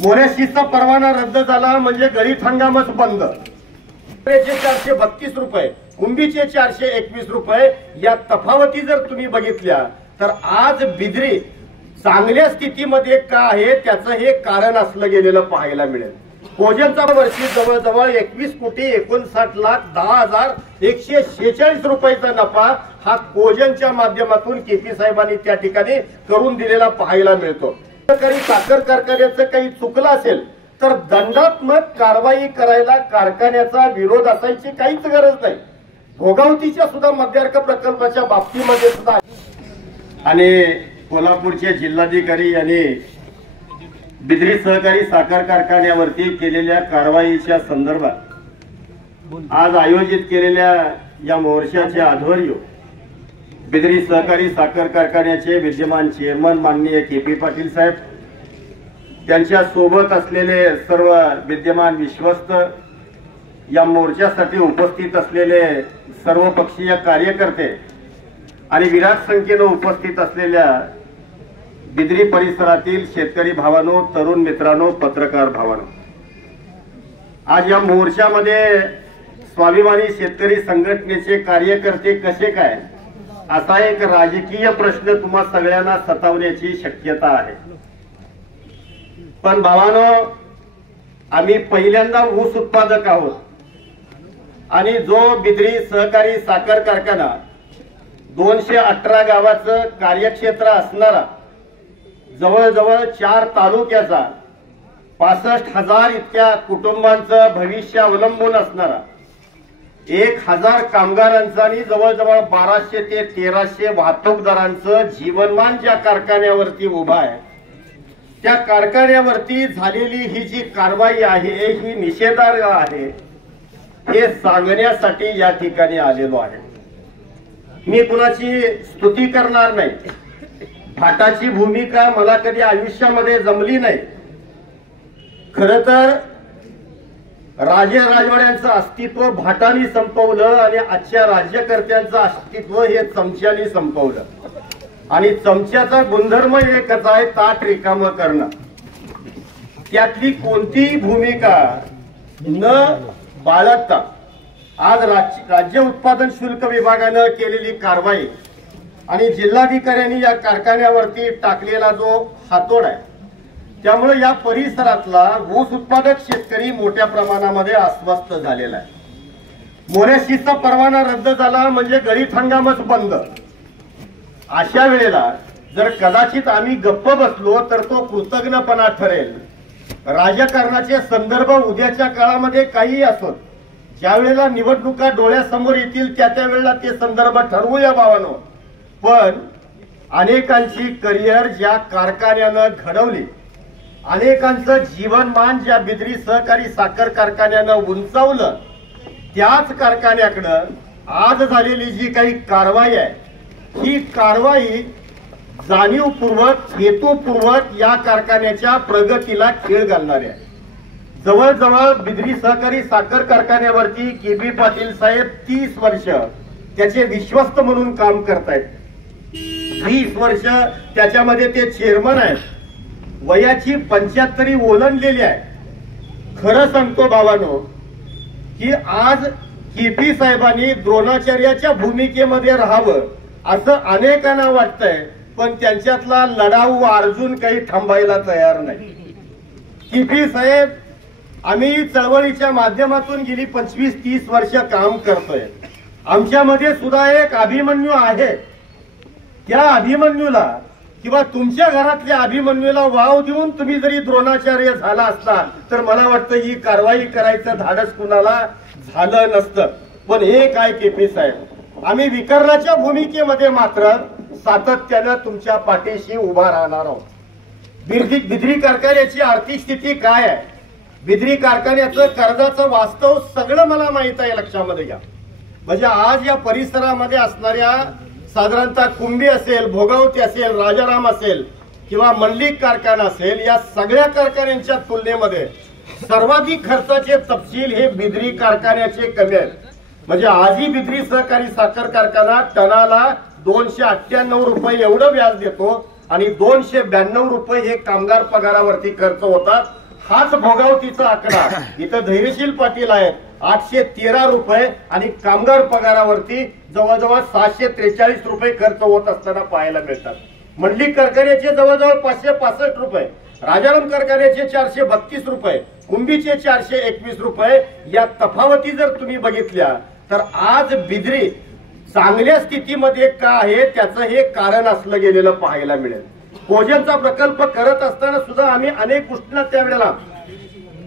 मोऱ्याशीचा परवाना रद्द झाला म्हणजे गळीत हंगामच बंद। 432 रुपये, कुंभीचे 421 रुपये या तफावती जर तुम्ही बघितल्या तर आज बिद्री चांगल्या स्थितीमध्ये का आहे त्याचं हे कारण असलं गेलेलं पाहायला मिळेल। कोजनचा वर्षी जवळजवळ 21,59,10,146 रुपयाचा नफा हा कोजनच्या माध्यमातून केपी साहेबांनी त्या ठिकाणी करून दिलेला पाहायला मिळतो। साखर कारखान्याचं काही चुकलं असेल तर दंडात्मक कारवाई करायला कारखान्याचा विरोध असायची काहीच गरज नाही। भोगावतीच्या सुद्धा मध्यवर्ग प्रकल्पाच्या बाबतीमध्ये सुद्धा आणि कोल्हापूरचे जिल्हाधिकारी यांनी बिद्री सहकारी साखर कारखान्यावरती केलेल्या कारवाईच्या संदर्भात आज आयोजित केलेल्या या मोर्चाचे आध्वर्य बिद्री सहकारी साखर कारखान्याचे विद्यमान चेअरमन माननीय केपी पाटील साहेब, त्यांच्या सोबत असलेले सर्व विद्यमान विश्वस्त, या मोर्चासाठी उपस्थित असलेले सर्व पक्षीय कार्यकर्ते आणि विराट संख्येने उपस्थित असलेल्या बिद्री परिसरातील शेतकरी भावांनो, तरुण मित्रांनो, पत्रकार भावांनो, आज या मोर्चामध्ये स्वाभिमानी शेतकरी संघटनेचे कार्यकर्ते कसे काय असा एक राजकीय प्रश्न तुम्हा सगळ्यांना सतावण्याची शक्यता आहे। पण भावांनो, आम्ही पहिल्यांदा ऊस उत्पादक आहोत आणि जो बिद्री सहकारी साखर कारखाना 218 गावाचं कार्यक्षेत्र असणारा, जवळजवळ 4 तालुक्याचा 65,000 इतक्या कुटुंबांचं भविष्य अवलंबून असणारा, 1,000 कामगारांचं आणि जवळजवळ 1200 ते 1300 वाहतूकदारांचं जीवनमान ज्या कारखान्यावरती उभा आहे, त्या कारखान्यावरती झालेली ही जी कारवाई आहे ही निषेधार्ह आहे हे सांगण्यासाठी या ठिकाणी आलेलो आहे। मी कुणाची स्तुती करणार नाही, भाटाची भूमिका मला कधी आयुष्यामध्ये जमली नाही। खरं तर राजे राजवाड्यांचं अस्तित्व भाटाने संपवलं आणि आजच्या राज्यकर्त्यांचं अस्तित्व हे चमच्याने संपवलं आणि चमच्याचा गुणधर्म एकच आहे, ताट रिकामं करणं। त्यातली कोणतीही भूमिका न बाळगता आज राज्य उत्पादन शुल्क विभागानं केलेली कारवाई आणि जिल्हाधिकाऱ्यांनी या कारखान्यावरती टाकलेला जो हातोड आहे, त्यामुळे या परिसरातला ऊस उत्पादक शेतकरी मोठ्या प्रमाणामध्ये अस्वस्थ झालेला आहे। मोऱ्याशीचा परवाना रद्द झाला म्हणजे गळीत हंगामच बंद। अशा वेळेला जर कदाचित आम्ही गप्प बसलो तर तो कृतज्ञपणा ठरेल। राजकारणाचे संदर्भ उद्याच्या काळामध्ये काही असोत, ज्या वेळेला निवडणुका डोळ्यासमोर येतील त्या वेळेला ते संदर्भ ठरवूया भावानो। पण अनेकांची करिअर ज्या कारखान्यानं घडवली, अनेकांचं जीवनमान ज्या बिद्री सहकारी साखर कारखान्यानं उंचावलं, त्याच कारखान्याकडं आज झालेली जी काही कारवाई आहे, ही कारवाई जाणीवपूर्वक हेतुपूर्वक या कारखान्याच्या प्रगतीला खीळ घालणारी आहे। जवळजवळ बिद्री सहकारी साखर कारखान्यावरती केपी पाटील साहेब 30 वर्ष त्याचे विश्वस्त म्हणून काम करतायत। 20 वर्ष त्याच्यामध्ये ते चेअरमन आहेत, वयाची 75 ओलांडलेली आहे। खरं सांगतो भावानो की आज केपी साहेबांनी द्रोणाचार्याच्या भूमिकेमध्ये राहावं असं अनेकांना वाटतंय, पण त्यांच्यातला लढाऊ अर्जुन काही थांबायला तयार नाही। केपी साहेब, आम्ही चळवळीच्या माध्यमातून गेली 25-30 वर्ष काम करतोय। आमच्यामध्ये सुद्धा एक अभिमन्यू आहे। त्या अभिमन्यूला किंवा तुमच्या घरातल्या अभिमन्यूला वाव देऊन तुम्ही जरी द्रोणाचार्य झाला असता तर मला वाटतं ही कारवाई करायचं धाडस कुणाला झालं नसतं। पण हे काय केपी साहेब, आम्ही विकर्णाच्या भूमिकेमध्ये मात्र सातत्यानं तुमच्या पाठीशी उभा राहणार आहोत। बिद्री कारखान्याची आर्थिक स्थिती काय आहे, बिद्री कारखान्याचं कर्जाचं वास्तव सगळं मला माहित आहे, लक्षामध्ये घ्या। म्हणजे आज या परिसरामध्ये असणाऱ्या साधारणतः कुंभी असेल, भोगावती असेल, राजाराम असेल किंवा मंडलिक कारखाना असेल, या सगळ्या कारखान्यांच्या तुलनेमध्ये सर्वाधिक खर्चाचे तपशील हे बिद्री कारखान्याचे कमी आहेत। म्हणजे आजही बिद्री सहकारी साखर कारखाना टनाला 298 रुपये एवढं व्याज देतो आणि 292 रुपये हे कामगार पगारावरती खर्च होतात। हाच भोगावतीचा आकडा इथं धैर्यशील पाटील आहेत 813 रुपये आणि कामगार पगारावरती जवळजवळ 743 रुपये खर्च होत असताना पाहायला मिळतात. मंडलिक कारखान्याचे जवळजवळ 565 रुपये, राजाराम कारखान्याचे 432 रुपये, कुंभीचे 421 रुपये. या तफावती जर तुम्ही बघितल्या तर आज बिद्री चांगल्या स्थितीमध्ये का आहे त्याचं हे कारण असलं गेलेलं पाहायला मिळेल. कोजनचा प्रकल्प करत असताना सुद्धा आम्ही अनेक गोष्टींना त्यावेळेला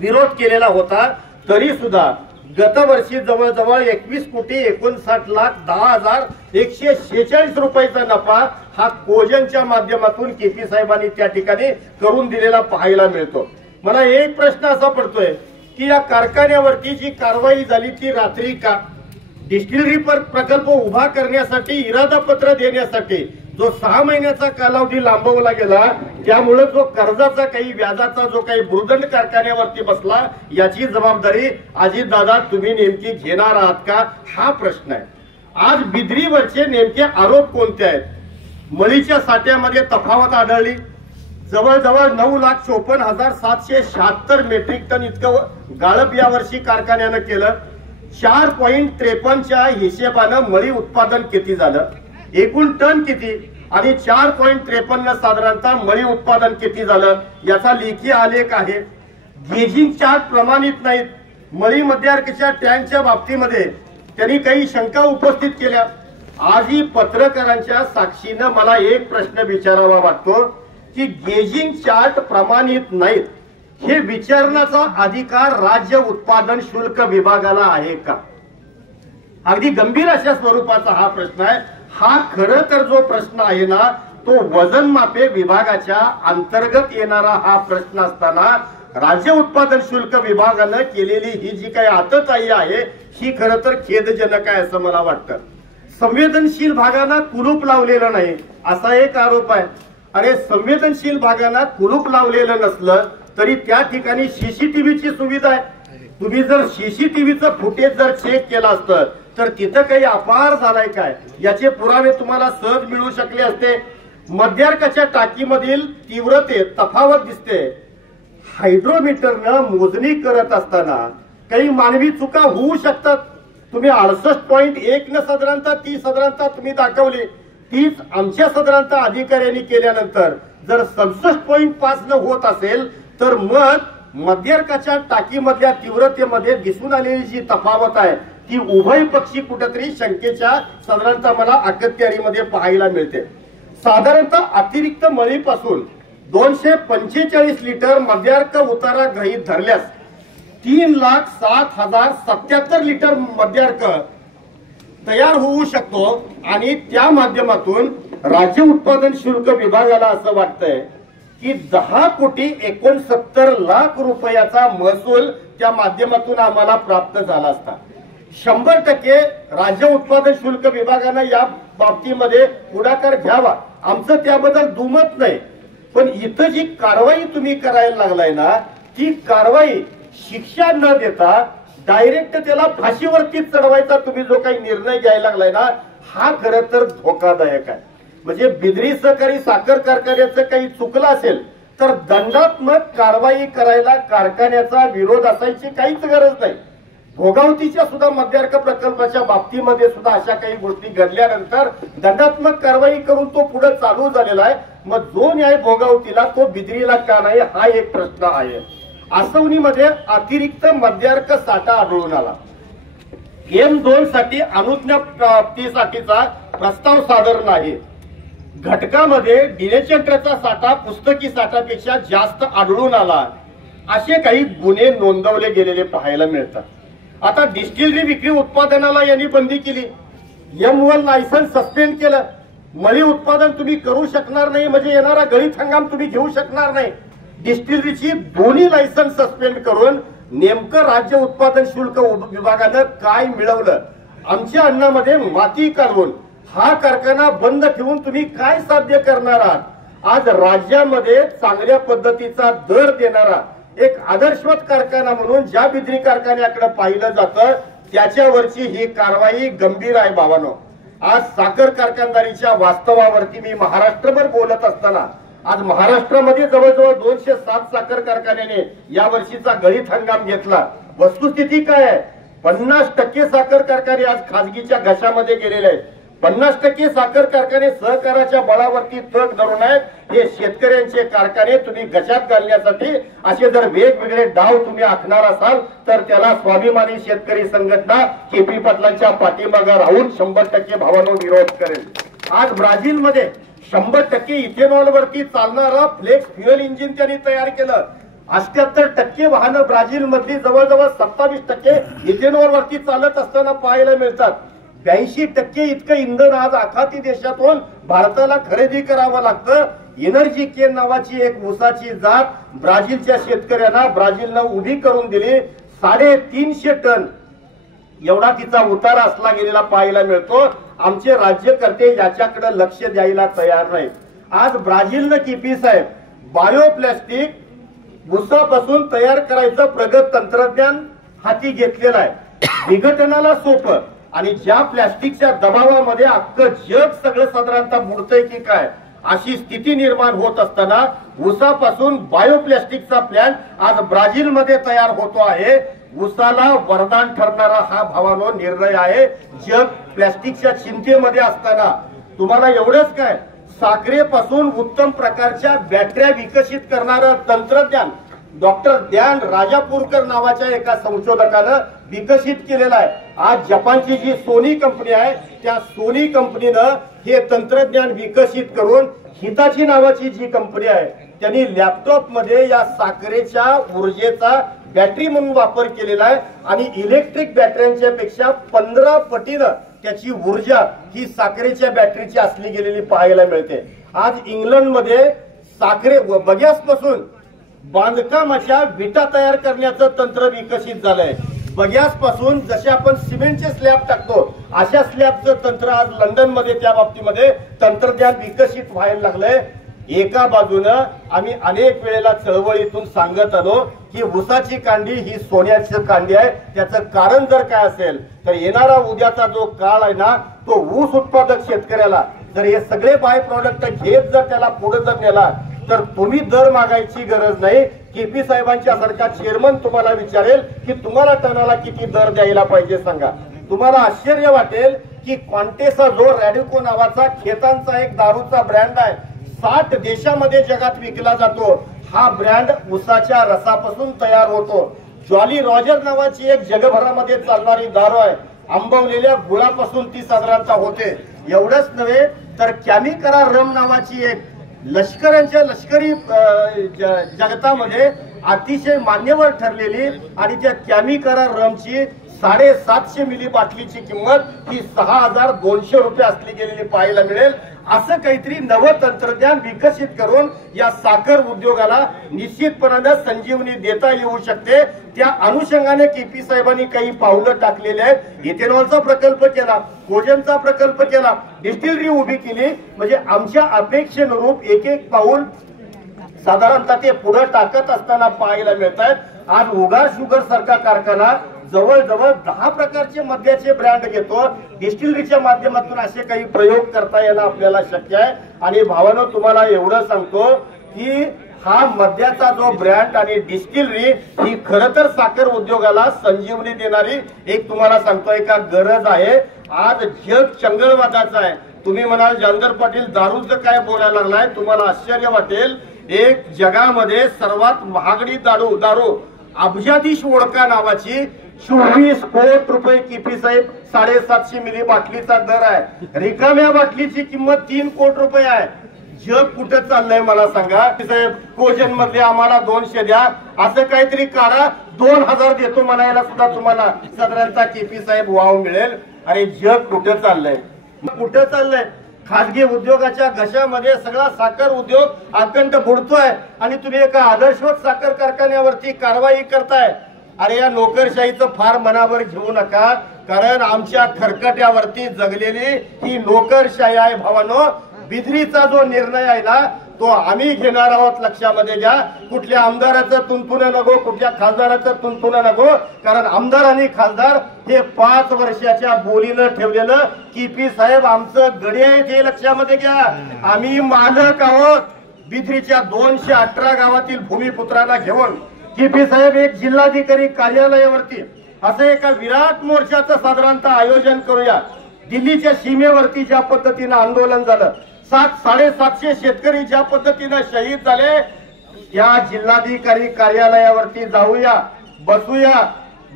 विरोध केलेला होता, तरी सुद्धा गतवर्षी जवळजवळ 21,59,10,146 रुपयाचा नफा हा कोजनच्या माध्यमातून केपी साहेबांनी त्या ठिकाणी करून दिलेला पाहायला मिळतो. मला एक प्रश्न असा पडतोय की या कारखान्यावरती जी कारवाई झाली ती रात्री का? डिस्टिलरी प्रकल्प उभा करण्यासाठी इरादा पत्र देण्यासाठी जो 6 महिन्याचा कालावधी लांबवला गेला, त्यामुळे जो कर्जाचा काही व्याजाचा जो काही भूर्दंड कारखान्यावरती बसला, याची जबाबदारी अजितदादा तुम्ही नेमकी घेणार आहात का, हा प्रश्न आहे. आज बिद्रीवरचे नेमके आरोप कोणते आहेत? मळीच्या साठ्यामध्ये तफावत आढळली, जवळजवळ 9,54,776 मेट्रिक टन इतकं गाळप यावर्षी कारखान्यानं केलं. 4.53च्या हिशेबानं मळी उत्पादन किती झालं, एकूण टन किती आणि 4.53 साधारणतः मळी उत्पादन किती झालं याचा लेखी आलेख आहे. गेजिंग चार्ट प्रमाणित नाहीत. मळी मध्यवर्तीच्या टँकच्या बाबतीमध्ये त्यांनी काही शंका उपस्थित केल्या. आजही पत्रकारांच्या साक्षीनं मला एक प्रश्न विचारावा वाटतो की गेजिंग चार्ट प्रमाणित नाहीत हे विचारण्याचा अधिकार राज्य उत्पादन शुल्क विभागाला आहे का? अगदी गंभीर अशा स्वरूपाचा हा प्रश्न आहे. हा खरं तर जो प्रश्न आहे ना तो वजनमापे विभागाच्या अंतर्गत येणारा हा प्रश्न असताना राज्य उत्पादन शुल्क विभागानं केलेली ही जी काही आतताई आहे ही खरं तर खेदजनक आहे असं मला वाटतं. संवेदनशील भागांना कुलूप लावलेलं नाही असा एक आरोप आहे. अरे संवेदनशील भागांना कुलूप लावलेलं नसलं तरी त्या ठिकाणी सीसीटीव्हीची सुविधा आहे. तुम्ही जर सीसीटीव्हीचं फुटेज जर चेक केलं असतं तर तिथं काही अपहार झालाय काय याचे पुरावे तुम्हाला सहज मिळू शकले असते. मध्यवर्काच्या टाकीमधील तीव्रतेत तफावत दिसते. हायड्रोमीटरनं मोजणी करत असताना काही मानवी चुका होऊ शकतात. तुम्ही 68.1 न साधारणतः ती साधारणतः तुम्ही दाखवली, तीच आमच्या साधारणतः अधिकाऱ्यांनी केल्यानंतर जर 67.5 न होत असेल तर मग मध्यवर्काच्या टाकीमधल्या तीव्रतेमध्ये दिसून आलेली जी तफावत आहे ती उभय पक्षी कुठेतरी शंकेच्या साधारणतः मला अखत्यारीमध्ये पाहायला मिळते. साधारणतः अतिरिक्त मळीपासून 245 लिटर मध्यवर्क उतारा गृहीत धरल्यास 3,07,077 लिटर मध्यवर्क तयार होऊ शकतो आणि त्या माध्यमातून राज्य उत्पादन शुल्क विभागाला असं वाटतंय की 10,69,00,00,000 रुपयाचा महसूल त्या माध्यमातून आम्हाला प्राप्त झाला असता. 100% राज्य उत्पादन शुल्क विभागानं या बाबतीमध्ये पुढाकार घ्यावा, आमचं त्याबद्दल दुमत नाही. पण इथं जी कारवाई तुम्ही करायला लागलाय ना ती कारवाई शिक्षा न देता डायरेक्ट त्याला फाशीवरती चढवायचा तुम्ही जो काही निर्णय घ्यायला लागलाय ना हा खरं तर धोकादायक आहे. म्हणजे बिद्री सहकारी साखर कारखान्याचं काही चुकलं असेल तर दंडात्मक कारवाई करायला कारखान्याचा विरोध असायची काहीच गरज नाही. भोगावतीच्या सुद्धा मध्यवर्क प्रकल्पाच्या बाबतीमध्ये सुद्धा अशा काही गोष्टी घडल्यानंतर दंडात्मक कारवाई करून तो पुढे चालू झालेला आहे. मग जो न्याय भोगावतीला तो बिद्रीला का नाही हा एक प्रश्न आहे. आसवणीमध्ये अतिरिक्त मध्यवर्क साठा आढळून आला. M2 साठी अनुज्ञा प्राप्तीसाठीचा प्रस्ताव सादर नाही. घटकामध्ये डिनेचंट्राचा साठा पुस्तकी साठापेक्षा जास्त आढळून आला. असे काही गुन्हे नोंदवले गेलेले पाहायला मिळतात. आता डिस्टिलरी विक्री उत्पादनाला यांनी बंदी केली. M1 लायसन्स सस्पेंड केलं. मळी उत्पादन तुम्ही करू शकणार नाही म्हणजे येणारा गळीत हंगाम तुम्ही घेऊ शकणार नाही. डिस्टिलरीची दोन्ही लायसन्स सस्पेंड करून नेमकं राज्य उत्पादन शुल्क विभागानं काय मिळवलं? आमच्या अन्नामध्ये माती काढून हा कारखाना बंद ठेवून तुम्ही काय साध्य करणार आहात? आज राज्यामध्ये चांगल्या पद्धतीचा दर देणारा एक आदर्शवत कारखाना म्हणून ज्या बिद्री कारखान्याकडे पाहिलं जातं त्याच्यावरची ही कारवाई गंभीर आहे भावानो. आज साखर कारखानदारीच्या वास्तवावरती मी महाराष्ट्रभर बोलत असताना आज महाराष्ट्रामध्ये जवळजवळ 207 साखर कारखान्याने या वर्षीचा गळीत हंगाम घेतला. वस्तुस्थिती काय आहे? 50% साखर कारखाने आज खासगीच्या घशामध्ये गेलेले आहेत. 50% साखर कारखाने सहकाराच्या बळावरती तग धरून आहेत. हे शेतकऱ्यांचे कारखाने तुम्ही घशात घालण्यासाठी असे जर वेगवेगळे डाव तुम्ही आखणार असाल तर त्याला स्वाभिमानी शेतकरी संघटना केपी पाटलांच्या पाठीमागे राहून 100% भावानो विरोध करेल. आज ब्राझीलमध्ये 100% इथेनॉल वरती चालणारं फ्लेक्स फ्युएल इंजिन त्यांनी तयार केलं. 78% वाहनं ब्राझील मधली जवळजवळ 27% इथेनॉल वरती चालत असताना पाहायला मिळतात. 82% इतकं इंधन आज आखाती देशातून भारताला खरेदी करावं लागतं. एनर्जी केन नावाची एक ऊसाची जात ब्राझीलच्या शेतकऱ्यांना ब्राझीलनं उभी करून दिली. 350 टन एवढा तिचा उतारा असला गेलेला पाहायला मिळतो. आमचे राज्यकर्ते याच्याकडे लक्ष द्यायला तयार नाहीत. आज ब्राझीलनं केपी साहेब बायोप्लास्टिक ऊसापासून तयार करायचं प्रगत तंत्रज्ञान हाती घेतलेलं आहे. विघटनाला सोपं आणि ज्या प्लास्टिकच्या दबावामध्ये अख्खं जग सगळं साधारणतः बुडतंय की काय अशी स्थिती निर्माण होत असताना ऊसापासून बायोप्लास्टिकचा प्लॅन्ट आज ब्राझीलमध्ये तयार होतो आहे. ऊसाला वरदान ठरणारा हा भावानो निर्णय आहे. जग प्लास्टिकच्या चिंतेमध्ये असताना तुम्हाला एवढंच काय, साखरेपासून उत्तम प्रकारच्या बॅटऱ्या विकसित करणारं तंत्रज्ञान डॉक्टर ध्यान राजापूरकर नावाच्या एका संशोधकानं विकसित केलेलं आहे. आज जपानची जी सोनी कंपनी आहे त्या सोनी कंपनीनं हे तंत्रज्ञान विकसित करून हिताची नावाची जी कंपनी आहे त्यांनी लॅपटॉप मध्ये या साखरेच्या ऊर्जेचा बॅटरी म्हणून वापर केलेला आहे आणि इलेक्ट्रिक बॅटऱ्यांच्या पेक्षा 15 पटीनं त्याची ऊर्जा ही साखरेच्या बॅटरीची असली गेलेली पाहायला मिळते. आज इंग्लंडमध्ये साखरे बग्यासपासून बांधकामाच्या विटा तयार करण्याचं तंत्र विकसित झालंय. बग्यासपासून जसे आपण सिमेंटचे स्लॅब टाकतो अशा स्लॅबचं तंत्र आज लंडन मध्ये त्या बाबतीमध्ये तंत्रज्ञान विकसित व्हायला लागलंय. एका बाजूनं आम्ही अनेक वेळेला चळवळीतून सांगत आलो की ऊसाची कांडी ही सोन्याची कांडी आहे. त्याचं कारण जर काय असेल तर येणारा उद्याचा जो काळ आहे ना तो ऊस उत्पादक शेतकऱ्याला जर हे सगळे बाय प्रॉडक्ट घेत जर त्याला पुढे जर नेला तर तुम्ही दर मागायची गरज नाही. केपी साहेबांच्या सारखा चेअरमन तुम्हाला विचारेल की तुम्हाला टनाला किती दर द्यायला पाहिजे सांगा. तुम्हाला आश्चर्य वाटेल की क्वांटेसा जो रॅडिको नावाचा खेतांचा एक दारूचा ब्रँड आहे 60 देशामध्ये जगात विकला जातो. हा ब्रँड ऊसाच्या रसापासून तयार होतो. जॉली रॉजर नावाची एक जगभरामध्ये चालणारी दारू आहे. आंबवलेल्या गुळापासून ती साधारणतः होते. एवढंच नव्हे तर कॅमिकरा रम नावाची एक लष्करांच्या लष्करी जगतामध्ये अतिशय मान्यवर ठरलेली आणि त्या कॅमिकरा रमची 750 मिली बाटलीची किंमत ही 6200 रुपये असली गेलेली पाहायला मिळेल. असं काहीतरी नवं तंत्रज्ञान विकसित करून या साखर उद्योगाला निश्चितपणाने संजीवनी देता येऊ शकते. त्या अनुषंगाने केपी साहेबांनी काही पावलं टाकलेले आहेत. इथेनॉलचा प्रकल्प केला, कोजनचा प्रकल्प केला, डिस्टिलरी उभी केली. म्हणजे आमच्या अपेक्षेनुरूप एक एक पाऊल साधारणतः ते पुढे टाकत असताना पाहायला मिळत आहेत. आज उगार शुगर सारखा कारखाना जवळजवळ 10 प्रकारचे मद्याचे ब्रँड घेतो. डिस्टिलरीच्या माध्यमातून असे काही प्रयोग करता येणं आपल्याला शक्य आहे. आणि भावानो तुम्हाला एवढं सांगतो की हा मद्याचा जो ब्रँड आणि डिस्टिलरी ही खरं तर साखर उद्योगाला संजीवनी देणारी एक तुम्हाला सांगतोय का गरज आहे. आज जग चंगळवादाचं आहे. तुम्ही म्हणाल जानदर पाटील दारूचं काय बोलायला लागलाय, तुम्हाला आश्चर्य वाटेल. एक जगामध्ये सर्वात महागडी दारू अब्जाधीश वोडका नावाची 24 कोटी रुपये केपी साहेब 750 मिली बाटलीचा दर आहे. रिकाम्या बाटलीची किंमत 3 कोटी रुपये आहे. जग कुठं चाललंय मला सांगा साहेब. कोजन मधले आम्हाला 200 द्या असं काहीतरी काढा, 2000 देतो म्हणायला सुद्धा तुम्हाला साधारणतः केपी साहेब वाव मिळेल. अरे जग कुठं चाललंय, कुठं चाललंय. खासगी उद्योगाच्या घशामध्ये सगळा साखर उद्योग अखंड बुडतोय आणि तुम्ही एका आदर्शवत साखर कारखान्यावरती कारवाई करताय. अरे या नोकरशाहीचं फार मनावर घेऊ नका, कारण आमच्या खरकट्यावरती जगलेली ही नोकरशाही आहे भावानो. बिद्रीचा जो निर्णय आहे ना तो आम्ही घेणार आहोत, लक्षामध्ये घ्या. कुठल्या आमदाराचं तुंतुन नको, कुठल्या खासदाराचं तुंतुन नको, कारण आमदार आणि खासदार हे 5 वर्षाच्या बोलीनं ठेवलेलं केपी साहेब आमचं गडी आहे, ते लक्षामध्ये घ्या. आम्ही मालक आहोत. बिद्रीच्या 218 गावातील भूमिपुत्रांना घेऊन केपी साहेब एक जिल्हाधिकारी कार्यालयावरती असं एका विराट मोर्चाचं साधारणतः आयोजन करूया। दिल्लीच्या सीमेवरती ज्या पद्धतीनं आंदोलन झालं, 700-750 शेतकरी ज्या पद्धतीनं शहीद झाले, त्या जिल्हाधिकारी कार्यालयावरती जाऊया, बसूया,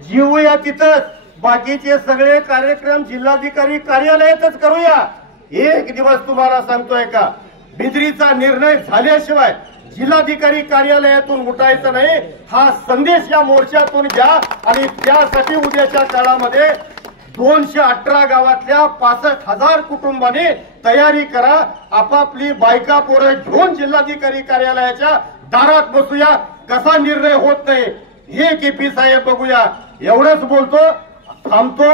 जीवूया तिथंच। बाकीचे सगळे कार्यक्रम जिल्हाधिकारी कार्यालयातच करूया। एक दिवस तुम्हाला सांगतोय का, बिद्रीचा निर्णय झाल्याशिवाय जिल्हाधिकारी कार्यालयातून उठायचं नाही, हा संदेश या मोर्चातून घ्या। आणि त्यासाठी उद्याच्या काळामध्ये 218 गावातल्या 65,000 कुटुंबांनी तयारी करा। आपापली बायका पोरं घेऊन जिल्हाधिकारी कार्यालयाच्या दारात बसूया। कसा निर्णय होत नाही हे केपी साहेब बघूया। एवढंच बोलतो, थांबतो।